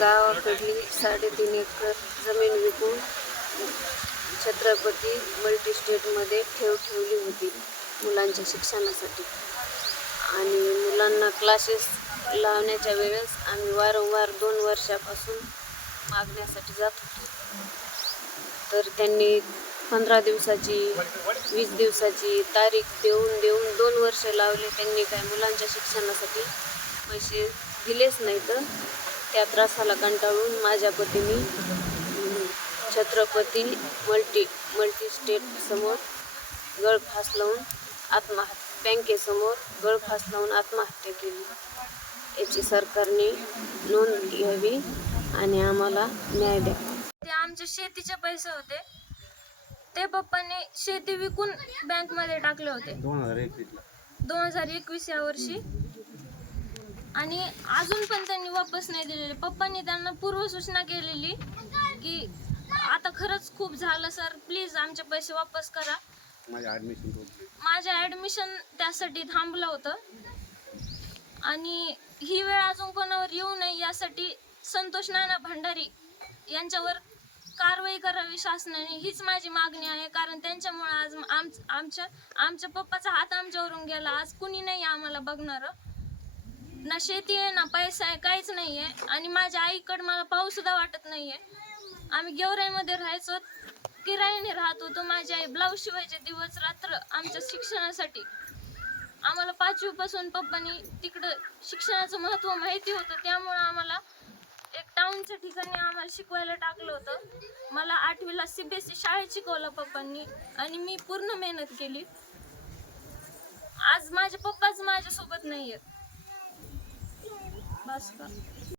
गावाकडली साडेतीन एकर जमीन विकून छत्रपती मल्टीस्टेटमध्ये ठेव ठेवली होती मुलांच्या शिक्षणासाठी. आणि मुलांना क्लासेस लावण्याच्या वेळेस आम्ही वारंवार दोन वर्षापासून मागण्यासाठी जात होतो. तर त्यांनी पंधरा दिवसाची वीस दिवसाची तारीख देऊन देऊन दोन वर्ष लावले. त्यांनी काय मुलांच्या शिक्षणासाठी पैसे दिलेच नाही तर त्या त्रासाला कंटाळून माझ्या पतीने छत्रपती मल्टी मल्टीस्टेट समोर गळफास लावून आत्महत्या बँकेसमोर गळफास लावून आत्महत्या केली. याची सरकारने नोंद घ्यावी आणि आम्हाला न्याय द्यावा ते आमचे शेतीचे पैसे होते. ते पप्पांनी शेती विकून बँकमध्ये टाकले होते. दोन हजार एकवीस या वर्षी. आणि अजून पण त्यांनी वापस नाही दिलेले. पप्पांनी त्यांना पूर्वसूचना केलेली की आता खरंच खूप झालं सर. प्लीज आमचे पैसे वापस करा. माझ्या ॲडमिशन होती माझं ॲडमिशन त्यासाठी थांबलं होतं. आणि ही वेळ अजून कोणावर येऊ नये यासाठी संतोष नाना भंडारी यांच्यावर कारवाई करावी शासनाने हीच माझी मागणी आहे. कारण त्यांच्यामुळे आज आम आमच्या आमच्या पप्पाचा हात आमच्यावरून गेला. आज कुणी नाही आम्हाला बघणारं. ना शेती आहे ना पैसा आहे काहीच नाही आहे. आणि माझ्या आईकडं मला पाऊसुद्धा वाटत नाही आहे. आम्ही गेवराईमध्ये राहायचो किरायाने राहत होतो. माझी आई ब्लाऊज शिवायचे दिवस रात्र आमच्या शिक्षणासाठी. आम्हाला पाचवीपासून पप्पांनी तिकडं शिक्षणाचं महत्त्व माहिती होतं. त्यामुळं आम्हाला एक टाऊनच्या ठिकाणी आम्हाला शिकवायला टाकलं होतं. मला आठवीला सी बी एस सी शाळेत शिकवलं पप्पांनी आणि मी पूर्ण मेहनत केली. आज माझे पप्पाच माझ्यासोबत नाही आहेत Başka.